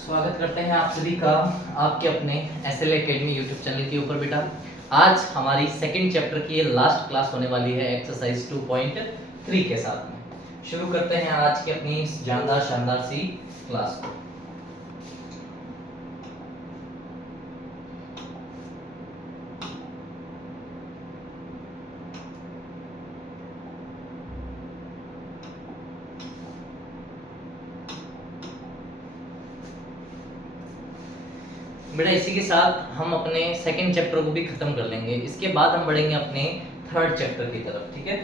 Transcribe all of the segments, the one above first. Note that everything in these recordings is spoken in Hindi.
स्वागत करते हैं आप सभी का आपके अपने एसएल एकेडमी यूट्यूब चैनल के ऊपर। बेटा आज हमारी सेकंड चैप्टर की ये लास्ट क्लास होने वाली है एक्सरसाइज 2.3 के साथ में। शुरू करते हैं आज की अपनी जानदार शानदार सी क्लास को। बेटा इसी के साथ हम अपने सेकंड चैप्टर को भी खत्म कर लेंगे। इसके बाद हम बढ़ेंगे अपने थर्ड चैप्टर की तरफ, ठीक है,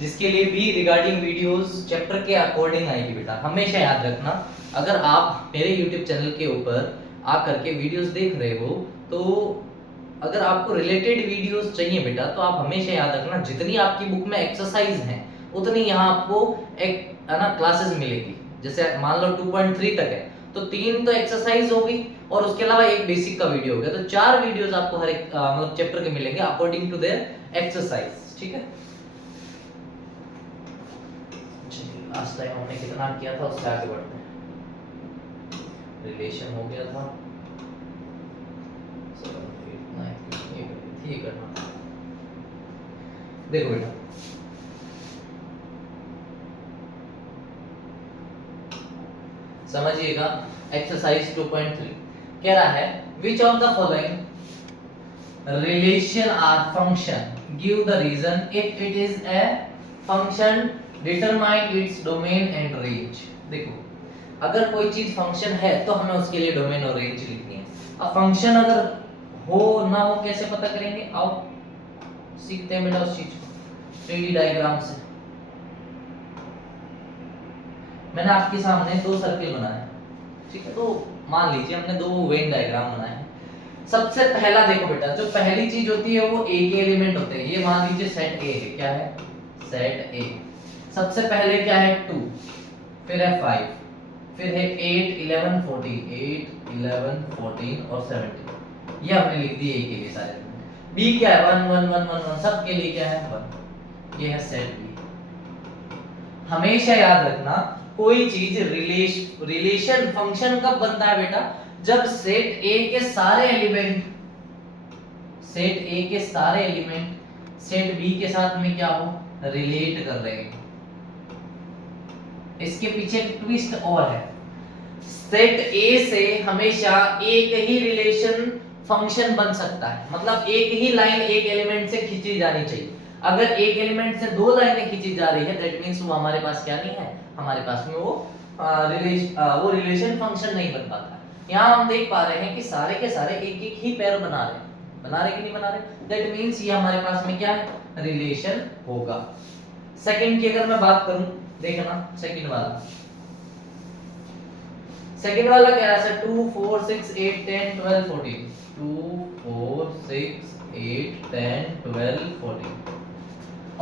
जिसके लिए भी रिगार्डिंग वीडियोस चैप्टर के अकॉर्डिंग आएगी। बेटा हमेशा याद रखना, अगर आप मेरे यूट्यूब चैनल के ऊपर आकर के वीडियोस देख रहे हो तो अगर आपको रिलेटेड वीडियोस चाहिए बेटा तो आप हमेशा याद रखना जितनी आपकी बुक में एक्सरसाइज हैं उतनी यहाँ आपको एक है ना क्लासेस मिलेगी। जैसे मान लो 2.3 तक है तो 3 तो एक्सरसाइज होगी और उसके अलावा एक बेसिक का वीडियो हो गया, तो 4 वीडियोस आपको हर एक मतलब चैप्टर के मिलेंगे अकॉर्डिंग टू देयर एक्सरसाइज, ठीक है। चलिए लास्ट टाइम हमने कितना किया था उससे आगे बढ़ते हैं। रिलेशन हो गया था 7 8 9 ये करना था। देखो बेटा समझिएगा, एक्सरसाइज 2.3 कह रहा है which of the following relation or function give the reason if it is a function determine its domain and range। देखो अगर कोई चीज फंक्शन है तो हमें उसके लिए डोमेन और रेंज लिखनी है। अब फंक्शन अगर हो ना हो कैसे पता करेंगे, आओ सीखते हैं बेटा उस चीज को 3D डायग्राम से। मैंने आपके सामने 2 सर्किल बनाए, ठीक है, तो मान लीजिए हमने 2 वेन डायग्राम बनाए हैं। सबसे पहला देखो बेटा, जो पहली चीज होती है वो ए के एलिमेंट होते हैं। ये मान लीजिए सेट ए है, क्या है सेट ए। सबसे पहले क्या है 2, फिर है 5, फिर है 8 11 14 8 11 14 और 17। ये हमने लिख दिए ए के लिए सारे। बी क्या है 1 1 1 1 1, सब के लिए क्या है 1। ये है सेट बी। हमेशा याद रखना कोई चीज रिलेशन फंक्शन कब बनता है बेटा, जब सेट ए के सारे एलिमेंट सेट बी के साथ में क्या हो रिलेट कर रहे हैं। इसके पीछे एक ट्विस्ट और है, सेट ए से हमेशा एक ही रिलेशन फंक्शन बन सकता है, मतलब एक ही लाइन एक एलिमेंट से खींची जानी चाहिए। अगर एक एलिमेंट से 2 लाइनें खींची जा रही है दैट मींस वो हमारे पास क्या नहीं है, हमारे पास में वो रिलेशन फंक्शन नहीं बन पाता। यहाँ हम देख पा रहे हैं कि सारे के सारे एक एक ही पैर बना रहे कि नहीं बना रहे, दैट मींस ये हमारे पास में क्या है रिलेशन होगा। सेकंड की अगर मैं बात करूं, देखना सेकंड वाला कह रहा है 2 4 6 8 10 12 14 2 4 6 8 10 12 14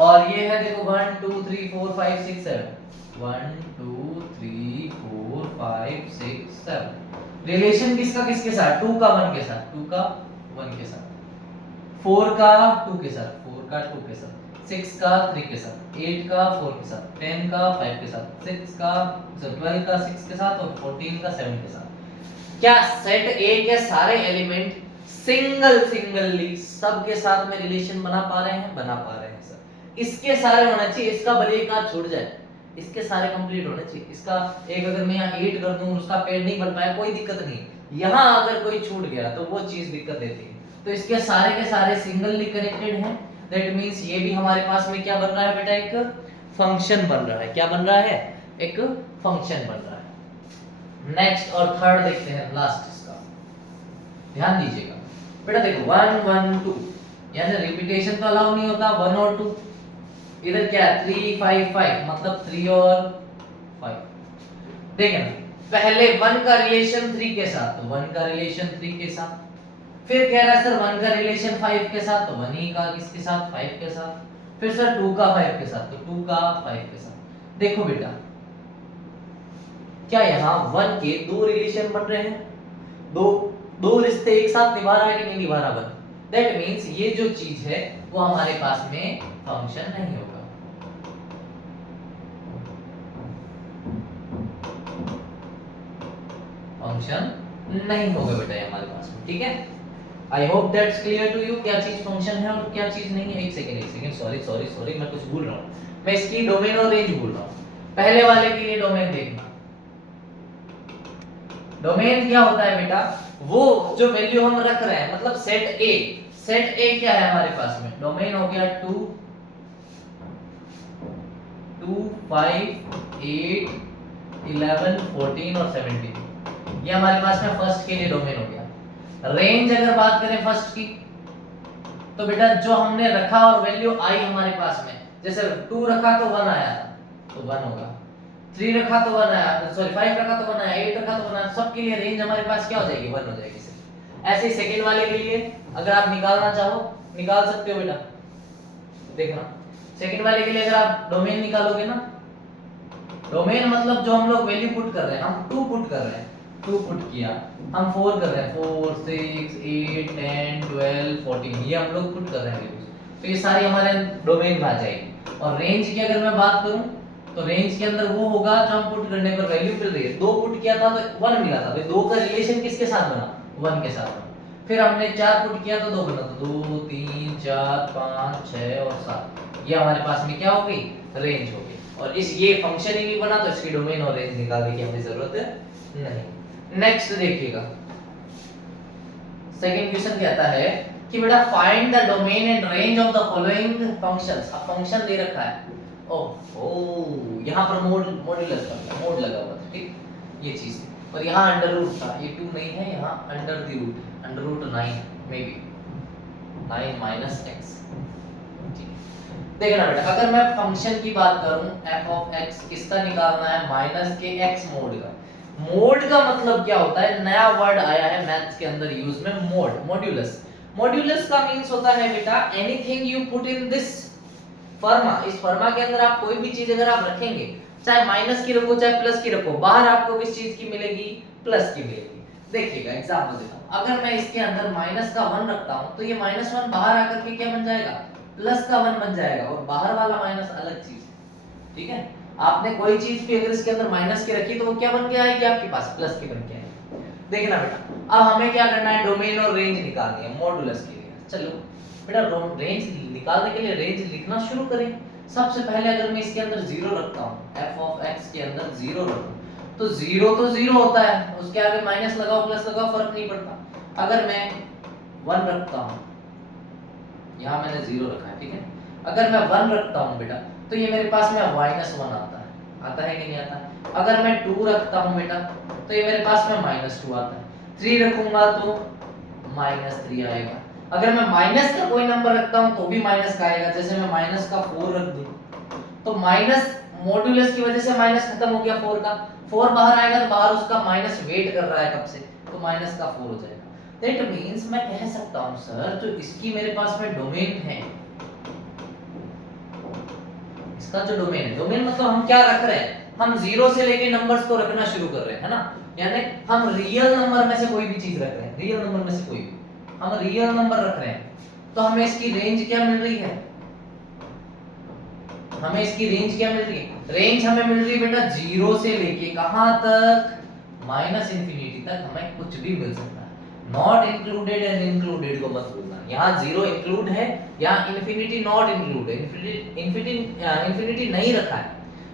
और ये है देखो 1 2 3 4 5 6 7 1 2 3 4 5 6 7। रिलेशन किसका किसके साथ, 2 का 1 के साथ, 2 का 1 के साथ, 4 का 2 के साथ, 4 का 2 के साथ, 6 का 3 के साथ, 8 का 4 के साथ, 10 का 5 के साथ, 12 का 6 के साथ और 14 का 7 के साथ। क्या सेट ए के सारे एलिमेंट सिंगली सबके साथ में रिलेशन बना पा रहे हैं, बना पा रहे हैं सर। इसके सारे होना चाहिए, इसका भले एक आध छूट जाए, इसके सारे कंप्लीट होने चाहिए। इसका एक अगर मैं यहाँ 8 कर दूं उसका पेड़ नहीं बन पाया कोई दिक्कत नहीं, यहाँ अगर कोई छूट गया तो वो चीज दिक्कत देती है। तो इसके सारे के सारे सिंगली कनेक्टेड हैं, दैट मींस ये भी हमारे पास में क्या बन रहा है बेटा एक फंक्शन बन रहा है। क्या बन रहा है, एक फंक्शन बन रहा है। नेक्स्ट और थर्ड देखते हैं, लास्ट इसका ध्यान दीजिएगा बेटा। देखो 1 1 2 यानी रिपीटेशन तो अलाउ नहीं होता, 1 और 2। इधर क्या है 3 5 5 मतलब 3 और 5। देखें ना पहले 1 का रिलेशन 3 के साथ तो 1 का रिलेशन 3 के साथ, फिर कह रहा है सर 1 का रिलेशन 5 के साथ तो 1 ही का किसके साथ 5 के साथ, फिर सर 2 का 5 के साथ तो 2 का 5 के साथ। देखो बेटा क्या यहाँ 1 के 2 रिलेशन बन रहे हैं, दो रिश्ते एक साथ निभा रहा है कि नहीं निभा रहा 1, दैट मींस ये जो चीज है वो हमारे पास में फंक्शन नहीं होगा। फंक्शन नहीं होगा बेटा ये हमारे पास में, ठीक है। I hope that's clear to you, क्या चीज फंक्शन है और क्या चीज नहीं है। एक सेकंड, सॉरी मैं कुछ भूल रहा हूँ, मैं इसकी डोमेन और रेंज भूल रहा हूँ। पहले वाले के लिए डोमेन देखना। डोमेन क्या होता है बेटा, वो जो वैल्यू हम रख रहे हैं, मतलब सेट ए क्या है हमारे पास में, डोमेन हो गया 2 5 8 11 14 और 17, ये हमारे पास में फर्स्ट के लिए डोमेन हो गया। रेंज अगर बात करें फर्स्ट की, तो बेटा जो हमने रखा और वैल्यू आई हमारे पास में, जैसे 2 रखा तो 1 आया तो 1 होगा, 3 रखा तो 1 आया, सॉरी 5 रखा तो 1 आया, 8 रखा तो 1 आया, सबके लिए रेंज हमारे पास क्या हो जाएगी, 1 हो जाएगी। ऐसे ही सेकंड वाले के लिए अगर आप निकालना चाहो निकाल सकते हो बेटा। देखना सेकंड वाले के लिए अगर आप डोमेन निकालोगे ना, डोमेन मतलब जो हम लोग वैल्यू पुट कर रहे हैं, हम 2 पुट कर रहे हैं, 2 पुट किया, हम 4 कर रहे हैं, 4 6 8 10 12 14, ये हम लोग पुट कर रहे हैं वैल्यूज, तो ये सारी हमारे डोमेन में आ जाएगी। और रेंज की अगर मैं बात करूं, तो रेंज के अंदर वो होगा जो हम पुट करने पर वैल्यू मिल रही है। 2 पुट किया था तो 1 मिला था, भाई 2 का रिलेशन किसके साथ बना, 1 के साथ बना। फिर हमने 4 पुट किया तो 2 बना, तो 2 3 4 5 6 और 7, ये हमारे पास में क्या हो गई, रेंज हो गई। और इस ये फंक्शन ही नहीं बना तो इसकी डोमेन और रेंज निकालने की हमें जरूरत नहीं। नेक्स्ट देखिएगा, सेकंड क्वेश्चन कहता है कि बेटा find the domain and range of the following functions. अब फंक्शन दे रखा है, यहाँ पर मॉड्यूलस मोड लगा हुआ था, ठीक, ये चीज, और यहाँ अंडर रूट था, ये 2 नहीं है, यहाँ under the root, under root 9 maybe 9 minus x। देखना बेटा, अगर मैं फंक्शन की बात करूं f ऑफ x, किसका निकालना है, माइनस के x मोड का। मोड का मतलब क्या होता है, नया वर्ड आया है मैथ्स के अंदर यूज में, मोड, मॉड्यूलस। मॉड्यूलस का मींस होता है बेटा anything you put in this फर्मा, इस फर्मा के अंदर आप कोई भी चीज अगर आप रखेंगे, चाहे माइनस की रखो चाहे प्लस की रखो, बाहर आपको किस चीज की मिलेगी, प्लस की मिलेगी। देखिएगा एग्जांपल देता हूं, अगर मैं इसके अंदर माइनस का 1 रखता हूं, तो ये -1 बाहर आकर के क्या बन जाएगा, प्लस का 1 बन जाएगा, और बाहर वाला माइनस अलग चीज है, ठीक है। आपने कोई चीज भी अगर इसके अंदर माइनस की रखी तो वो क्या बन के आएगी आपके पास, प्लस की बन के आएगी। देखना बेटा, अब हमें क्या करना है, डोमेन और रेंज निकालनी है मॉड्यूलस के लिए। चलो बेटा, रेंज निकालने के लिए रेंज लिखना शुरू करें। सबसे पहले अगर मैं इसके अंदर 0 रखता हूं, f ऑफ x के अंदर 0 रखूं, तो 0 होता है, उसके आगे माइनस लगाओ प्लस लगाओ फर्क नहीं पड़ता। अगर मैं 1 रखता हूं, यहां मैंने 0 रखा है, ठीक है, अगर मैं 1 रखता हूं बेटा, तो ये मेरे पास में -1 आता है कि नहीं आता। अगर मैं 2 रखता हूं बेटा, तो ये मेरे पास में -2 आता है। 3 रखूंगा तो -3 आएगा। अगर मैं माइनस का कोई नंबर रखता हूं तो भी माइनस का आएगा, जैसे मैं माइनस का 4 रख दूं, तो माइनस मॉड्यूलस की वजह से माइनस खत्म हो गया 4 का, 4 बाहर आएगा तो बाहर उसका माइनस वेट कर रहा है कब से, तो माइनस का 4 हो जाएगा। दैट मींस मैं कह सकता हूं सर, जो इसकी मेरे पास में डोमेन है, इसका जो डोमेन है, डोमेन मतलब हम क्या रख रहे हैं, हम 0 से लेके नंबर्स को रखना शुरू कर रहे हैं, है ना, यानी हम रियल नंबर में से कोई भी चीज रख रहे हैं, रियल नंबर में से कोई भी हम रियल नंबर रख रहे हैं, तो हमें इसकी रेंज क्या मिल रही है, हमें इसकी रेंज क्या मिल रही है, रेंज हमें मिल रही है बेटा 0 से लेके कहां तक, -इंफिनिटी तक हमें कुछ भी मिल सकता है। नॉट इंक्लूडेड एंड इंक्लूडेड को मत भूलना, यहाँ 0 इंक्लूड है, यहाँ इंफिनिटी नॉट इंक्लूड है, इंफिनिटी नहीं रखा है,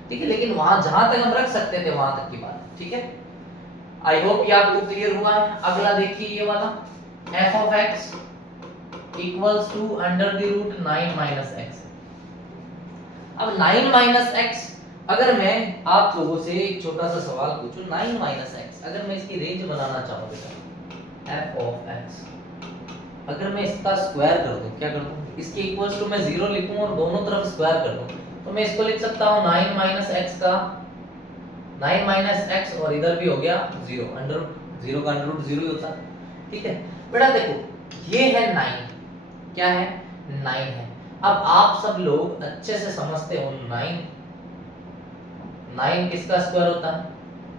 ठीक है, लेकिन वहां जहां तक हम रख सकते थे वहां तक की बात है, ठीक है। आई होप ये आपको क्लियर हुआ है। अगला देखिए ये वाला, f of x equals to under the root 9 minus x। अब 9 minus x, अगर मैं आप लोगों से एक छोटा सा सवाल पूछूं, 9 minus x अगर मैं इसकी रेंज बनाना चाहूं बेटा, f of x अगर मैं इसका स्क्वायर कर दूं, क्या कर दूं, इसके इक्वल्स टू मैं 0 लिखूं और दोनों तरफ स्क्वायर कर दूं, तो मैं इसको लिख सकता हूं 9 minus x का 9 minus x, और इधर भी हो गया 0, अंडर 0 का अंडर रूट 0 ही होता है, ठीक है बेटा। देखो ये है 9, क्या है 9 है। अब आप सब लोग अच्छे से समझते हो 9 किसका स्क्वायर होता है,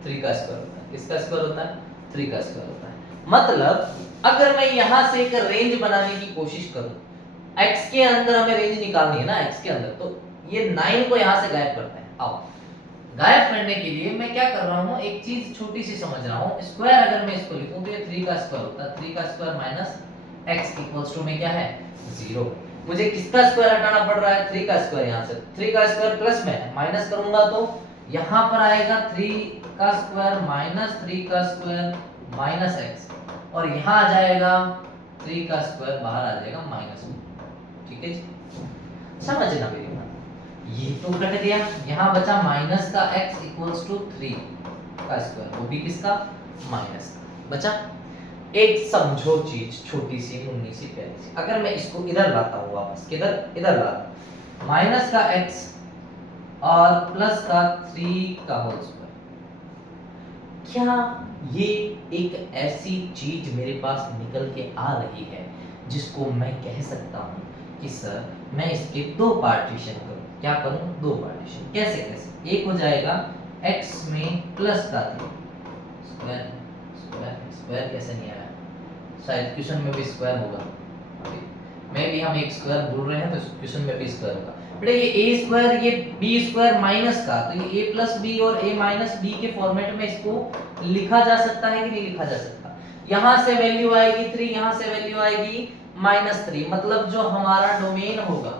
3 का स्क्वायर होता है, किसका स्क्वायर होता है, 3 का स्क्वायर होता है। मतलब अगर मैं यहां से एक रेंज बनाने की कोशिश करूं, x के अंदर हमें रेंज निकालनी है ना, x के अंदर, तो ये 9 को यहां से गायब करते हैं। आओ गायब करने के लिए मैं क्या कर रहा हूँ, एक चीज छोटी सी समझ रहा हूँ। स्क्वायर अगर मैं इसको लिखूं तो ये 3 का स्क्वायर होता है, 3 का square minus x equals to में क्या है 0। मुझे किसका स्क्वायर हटाना पड़ रहा है, 3 का स्क्वायर। यहाँ से 3 का स्क्वायर प्लस में है, माइनस करूंगा तो यहाँ पर आएगा 3 का स्क्वायर माइनस 3 का स्क्वायर माइनस x, और यहाँ आ जाएगा 3 का स्क्वायर, बाहर आ जाएगा माइनस 1। ठीक है जी, समझना मेरी बात। ये तो कट गया, यहाँ बचा माइनस का x इक्वल्स टू 3 का स्क्वायर, वो भी किसका माइनस का बचा। एक समझो चीज छोटी सी मुन्नी सी प्यारी सी, अगर मैं इसको इधर लाता हूँ वापस, किधर इधर लाता, माइनस का x और प्लस का 3 का होल स्क्वायर, क्या ये एक ऐसी चीज मेरे पास निकल के आ रही है जिसको मैं कह सकता हूँ कि सर मैं इसके दो पार्टीशन करूँ। क्या करूँ, दो पार्टीशन। कैसे कैसे, एक हो जाएगा x में प्लस का 3 स्क्वायर, स्क्वायर स्क्वायर कैसे नहीं आया, शायद क्वेश्चन में भी स्क्वायर होगा, मैं भी हम एक स्क्वायर बोल रहे हैं तो क्वेश्चन में भी स्क्वायर होगा। बेटा ये a स्क्वायर, ये b स्क्वायर माइनस का, तो ये a प्लस b और a माइनस b के फॉर्मेट में इसको लिखा जा सकता है कि नहीं लिखा जा सकता। यहाँ से वैल्यू आएगी 3, यहाँ से वैल्यू आएगी -3, मतलब जो हमारा डोमेन होगा,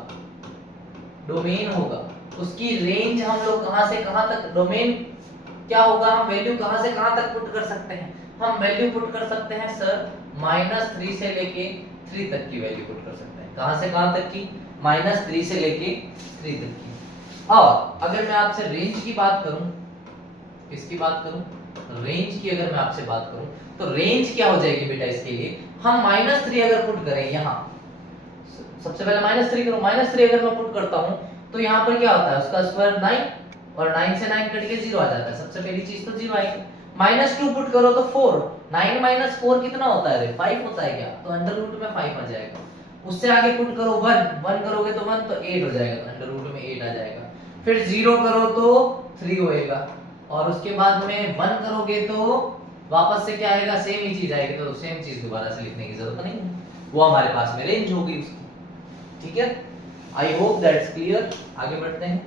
डोमेन होगा उसकी रेंज हम लोग कहां से कहां तक, डोमेन क्या होगा, हम वैल्यू कहां से कहां तक पुट कर सकते हैं, हम वैल्यू पुट कर सकते हैं सर -3 से लेके 3 तक की वैल्यू पुट कर सकते हैं। कहां से कहां तक की, -3 से लेके 3 तक की। और अगर मैं आपसे रेंज की बात करूं, किसकी बात करूं, रेंज की अगर मैं आपसे बात करूं, तो रेंज क्या हो जाएगी बेटा इसके लिए, हम -3 अगर पुट करें यहाँ, सबसे पहले -3 करो, -3 अगर मैं पुट करता हूं तो यहाँ पर क्या होता है, उसका स्क्वायर 9 और 9 से 9 कट के 0 आ जाता है, सबसे पहली चीज तो 0 आएगी। -2 पुट करो तो 4, 9 - 4 कितना होता है रे, 5 होता है क्या, तो अंडर रूट में 5 आ जाएगा। उससे आगे पुट करो 1 करोगे तो 1 तो 8 हो जाएगा, तो अंडर रूट में 8 आ जाएगा। फिर 0 करो तो 3 होएगा, और उसके बाद में 1 करोगे तो वापस से क्या आएगा, सेम ही चीज आएगी, तो सेम चीज दोबारा से लिखने की जरूरत नहीं है, वो हमारे पास में रेंज होगी उसकी। ठीक है, आई होप दैट्स क्लियर। आगे बढ़ते हैं,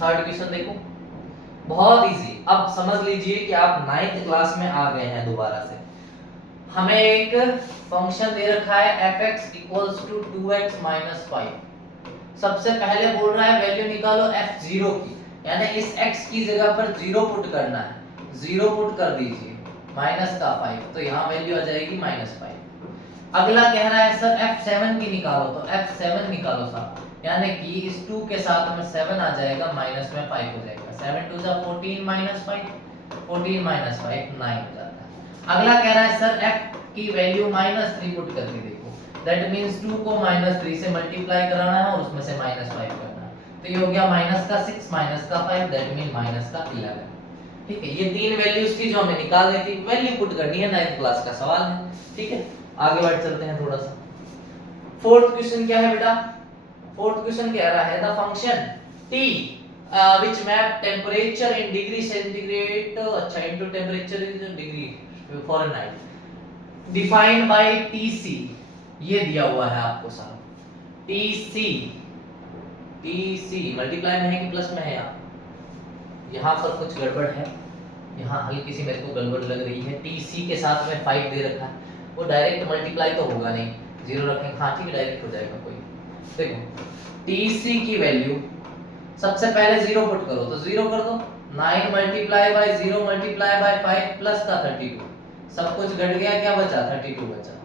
थर्ड क्वेश्चन देखो, बहुत इजी। अब समझ लीजिए कि आप 9th क्लास में आ गए हैं दोबारा से। हमें एक फंक्शन दे रखा है fx equals to 2x minus 5। सबसे पहले बोल रहा है वैल्यू निकालो f0 की, यानी इस x की जगह पर 0 पुट करना है, 0 पुट कर दीजिए, माइनस का 5, तो यहाँ वैल्यू आ जाएगी -5। अगला कह रहा है सर f7 की निकालो, तो f7 निकालो साहब, यानी कि इस 2 के साथ में 7 आ जाएगा, माइनस में 5 हो जाएगा, 7 2 जा 14 - 5, 14 - 5 9 हो जाता है। अगला कह रहा है सर f की वैल्यू -3 पुट करके देखो, दैट मींस 2 को -3 से मल्टीप्लाई कराना है और उसमें से -5 करना है, तो ये हो गया माइनस का 6 माइनस का 5, दैट मीन माइनस का 11। ठीक है, ये तीन वैल्यूज थी जो हमें निकालनी थी, वैल्यू पुट करनी है, 9th क्लास का सवाल है। ठीक है, आगे बढ़ चलते हैं थोड़ा सा। फोर्थ क्वेश्चन क्या है बेटा, फोर्थ क्वेश्चन कह रहा है the function t which map temperature in degree centigrade अच्छा into temperature in degree Fahrenheit defined by Tc, ये दिया हुआ है आपको साहब, Tc मल्टीप्लाई में है कि प्लस में है, यहाँ पर कुछ गड़बड़ है, यहाँ हल्की सी मेरे को गड़बड़ लग रही है। Tc के साथ में 5 दे रखा है, वो डायरेक्ट मल्टीप्लाई तो होगा नहीं, 0 रखें, हाँ ठीक है डायरेक्ट हो जाएगा कोई। देखो Tc की वैल्यू सबसे पहले 0 पुट करो, तो 0 कर दो, 9 multiply by 0 multiply by 5 plus का 32, सब कुछ घट गया, क्या बचा 32 बचा।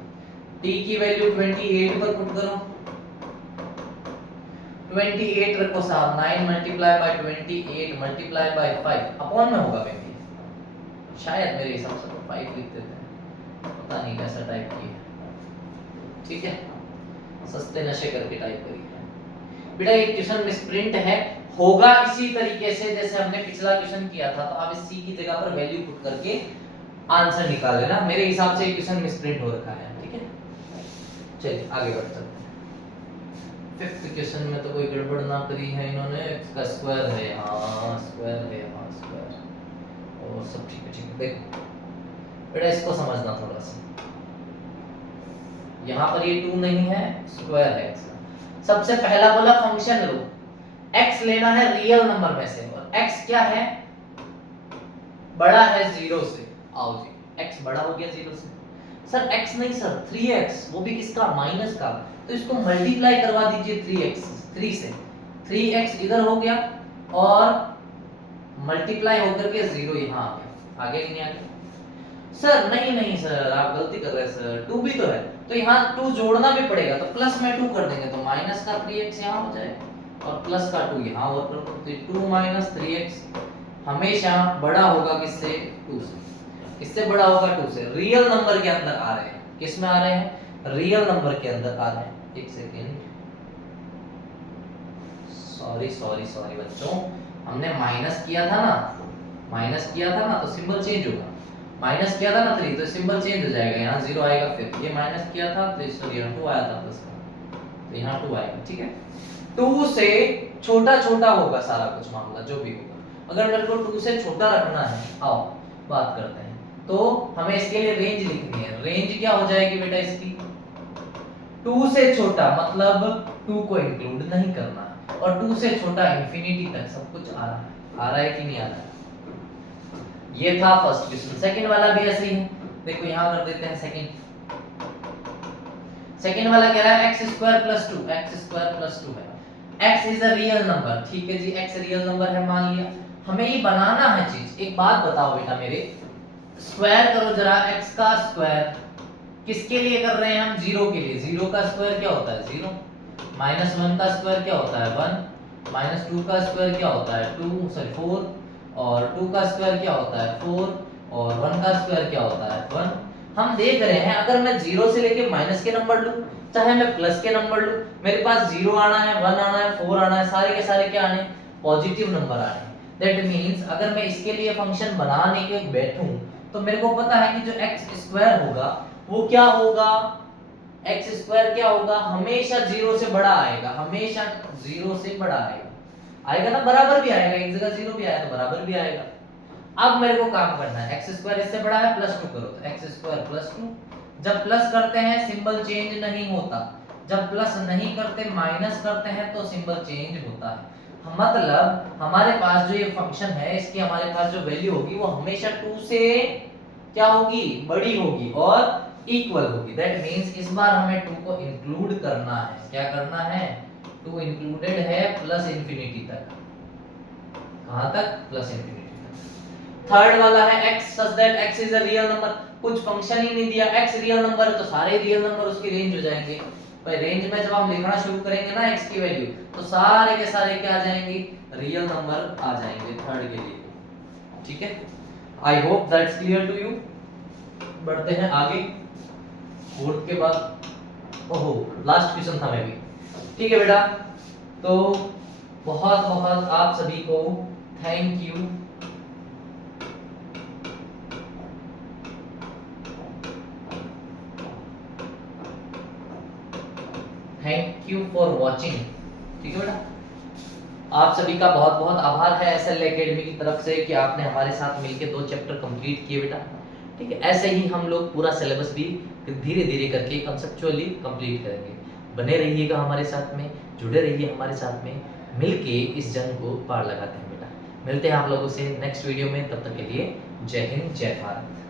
t की वैल्यू 28 पर पुट करो, 28 रखो साहब, 9 multiply by 28 multiply by 5 upon में होगा बेबी, शायद मेरे हिसाब से तो 5 लिख देते हैं, पता नहीं कैसा टाइप किया है। ठीक है, सस्ते नशे करके टाइप करी है बेटा। ये क्वेश्चन मिसप्रिंट है, होगा इसी तरीके से जैसे हमने पिछला क्वेश्चन किया था, तो आप इस c की जगह पर वैल्यू पुट करके आंसर निकाल लेना, मेरे हिसाब से ये क्वेश्चन मिसप्रिंट हो रखा है। ठीक है, चलिए आगे बढ़ चलते हैं। फिफ्थ क्वेश्चन में तो कोई गड़बड़ ना करी है इन्होंने, x का स्क्वायर है, हाँ स्क्वायर है, हाँ स्क्वायर, और सब ठीक है। ठीक है, देखो बेटा इसको समझना थोड़ा सा, यहाँ पर ये 2 नहीं है, स्क्वायर है x का। सबसे पहला बोला फंक्शन लो, x लेना है रियल नंबर में से, और x क्या है, बड़ा है 0 से। आओ जी, x बड़ा हो गया 0 से। सर x नहीं सर, 3x, वो भी किसका, माइनस का। तो इसको मल्टीप्लाई करवा दीजिए 3 से। 3x इधर हो गया और मल्टीप्लाई होकर के 0 यहाँ आ गया। आगे कि नहीं आ गया? सर नहीं नहीं सर, आप गलती कर रहे हैं सर, 2 भी तो है, तो यहाँ 2 जोड़ना भी पड़ेगा, तो प्लस में 2 कर देंगे तो माइनस का 3x यहाँ हो जाएगा और प्लस का 2 यहाँ और कर दो, तो 2 माइनस 3x हमेशा बड़ा होगा किससे, 2 से। किससे बड़ा होगा, 2 से। रियल नंबर के अंदर आ रहे हैं, किस में आ रहे हैं, रियल नंबर के अंदर आ रहे हैं। एक सेकेंड, सॉरी बच्चों, हमने माइनस किया था ना, तो सिंबल चेंज होगा। माइनस किया था ना 3, तो सिंबल चेंज हो जाएगा, यहाँ 0 आएगा, फिर ये माइनस किया था तो सॉरी यहाँ 2 आया था प्लस का, तो यहाँ 2 आएगा। ठीक है, 2 से छोटा छोटा होगा सारा कुछ मामला जो भी होगा। अगर मेरे को 2 से छोटा रखना है, आओ बात करते हैं, तो हमें इसके लिए रेंज लिखनी है। रेंज क्या हो जाएगी बेटा इसकी, 2 से छोटा मतलब 2 को इंक्लूड नहीं करना है, और 2 से छोटा इंफिनिटी तक सब कुछ आ रहा है कि नहीं आ रहा है। ये था फर्स्ट क्वेश्चन। सेकंड वाला भी ऐसे ही है, देखो यहां कर देते हैं सेकंड वाला कह रहा है x स्क्वायर प्लस 2 है। x is a real number, ठीक है जी, x रियल नंबर है मान लिया। हमें ये बनाना है चीज। एक बात बताओ बेटा मेरे, स्क्वायर करो जरा, x का स्क्वायर किसके लिए कर रहे हैं हम, 0 के लिए। 0 का स्क्वायर क्या होता है, 0। माइनस 1 का स्क्वायर क्या होता है, 1। माइनस 2 का स्क्वायर क्या होता है, 4, और 2 का स्क्वायर क्या होता है, 4, और 1 का स्क्वायर क्या होता है, 1। हम देख रहे हैं अगर मैं 0 से लेके माइनस के नंबर लूं, चाहे मैं प्लस के नंबर लूं, मेरे पास 0 आना है, 1 आना है, 4 आना है, सारे के सारे क्या आने, पॉजिटिव नंबर आने हैं। दैट मींस अगर मैं इसके लिए फंक्शन बनाने के बैठूं तो मेरे को पता है कि जो x स्क्वायर होगा वो क्या होगा, x स्क्वायर क्या होगा, हमेशा 0 से बड़ा आएगा, हमेशा 0 से बड़ा आएगा ना, बराबर भी आएगा, एक जगह 0 भी आया तो बराबर भी आएगा। अब मेरे को काम करना है, x स्क्वायर इससे बड़ा है, प्लस 2 करो, तो x स्क्वायर प्लस 2। जब प्लस करते हैं सिंबल चेंज नहीं होता, जब प्लस नहीं करते माइनस करते हैं तो सिंबल चेंज होता है। मतलब हमारे पास जो ये फंक्शन है, इसकी हमारे पास जो वैल्यू होगी वो हमेशा 2 से क्या होगी, बड़ी होगी और इक्वल होगी। दैट मींस इस बार हमें 2 को इंक्लूड करना है। क्या करना है, 2 इंक्लूडेड है प्लस इंफिनिटी तक। कहां तक, प्लस इंफिनिटी तक। थर्ड वाला है x such that x is a real number, कुछ फंक्शन ही नहीं दिया, x रियल नंबर है तो सारे रियल नंबर उसकी रेंज हो जाएंगे। भाई रेंज में जब हम लिखना शुरू करेंगे ना x की वैल्यू, तो सारे के सारे क्या आ जाएंगे, रियल नंबर आ जाएंगे थर्ड के लिए। ठीक है, I hope that's clear to you. बढ़ते हैं आगे, फोर्थ के बाद, ओहो लास्ट क्वेश्चन था मैं भी। ठीक है बेटा, तो बहुत बहुत आप सभी को thank you. Thank you for watching. ठीक है बेटा, आप सभी का बहुत बहुत आभार है एसएल एकेडमी की तरफ से कि आपने हमारे साथ मिलकर 2 चैप्टर कंप्लीट किए बेटा। ठीक है, ऐसे ही हम लोग पूरा सिलेबस भी धीरे धीरे करके कंसेप्चुअली कंप्लीट करेंगे। बने रहिएगा हमारे साथ में, जुड़े रहिए हमारे साथ में, मिलके इस जंग को पार लगाते हैं बेटा। मिलते हैं आप लोगों से नेक्स्ट वीडियो में, तब तक के लिए जय हिंद जय भारत।